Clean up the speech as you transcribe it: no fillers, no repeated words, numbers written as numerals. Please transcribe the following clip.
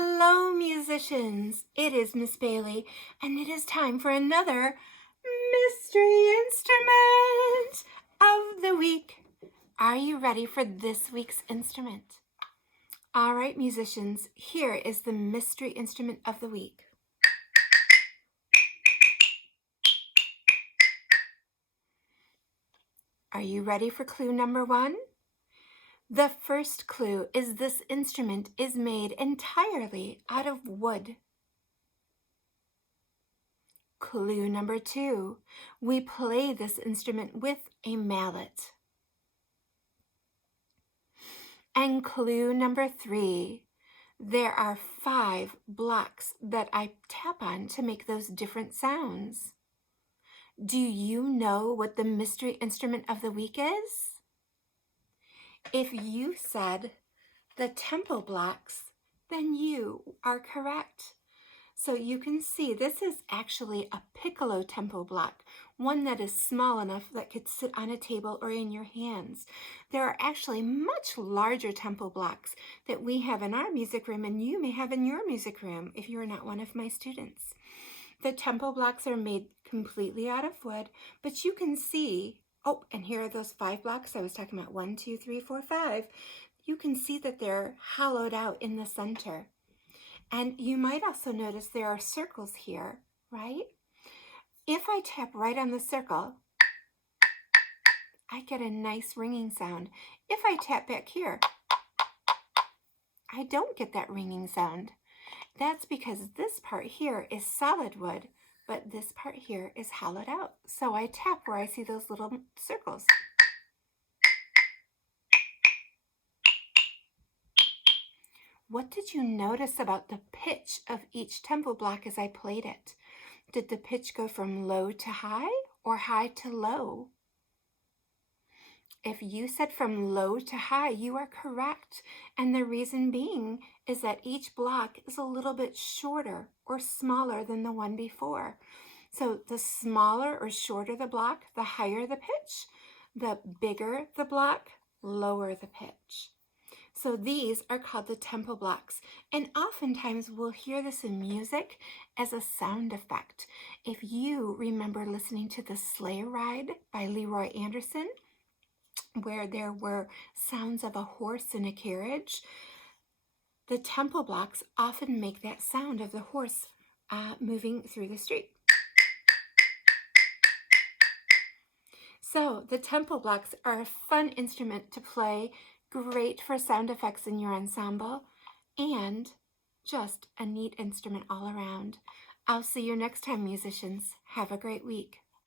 Hello, musicians. It is Miss Bailey, and it is time for another mystery instrument of the week. Are you ready for this week's instrument? All right, musicians, here is the mystery instrument of the week. Are you ready for clue number 1? The first clue is this instrument is made entirely out of wood. Clue number 2, we play this instrument with a mallet. And clue number 3, there are 5 blocks that I tap on to make those different sounds. Do you know what the mystery instrument of the week is? If you said the tempo blocks, then you are correct. So you can see this is actually a piccolo tempo block, one that is small enough that could sit on a table or in your hands. There are actually much larger tempo blocks that we have in our music room and you may have in your music room if you are not one of my students. The tempo blocks are made completely out of wood, but you can see, oh, and here are those 5 blocks I was talking about, 1, 2, 3, 4, 5. You can see that they're hollowed out in the center. And you might also notice there are circles here, right? If I tap right on the circle, I get a nice ringing sound. If I tap back here, I don't get that ringing sound. That's because this part here is solid wood, but this part here is hollowed out. So I tap where I see those little circles. What did you notice about the pitch of each tempo block as I played it? Did the pitch go from low to high or high to low? If you said from low to high, you are correct. And the reason being is that each block is a little bit shorter or smaller than the one before. So the smaller or shorter the block, the higher the pitch. The bigger the block, lower the pitch. So these are called the tempo blocks, and oftentimes we'll hear this in music as a sound effect. If you remember listening to The Sleigh Ride by Leroy Anderson, where there were sounds of a horse in a carriage, the tempo blocks often make that sound of the horse moving through the street. So the tempo blocks are a fun instrument to play, great for sound effects in your ensemble, and just a neat instrument all around. I'll see you next time, musicians. Have a great week.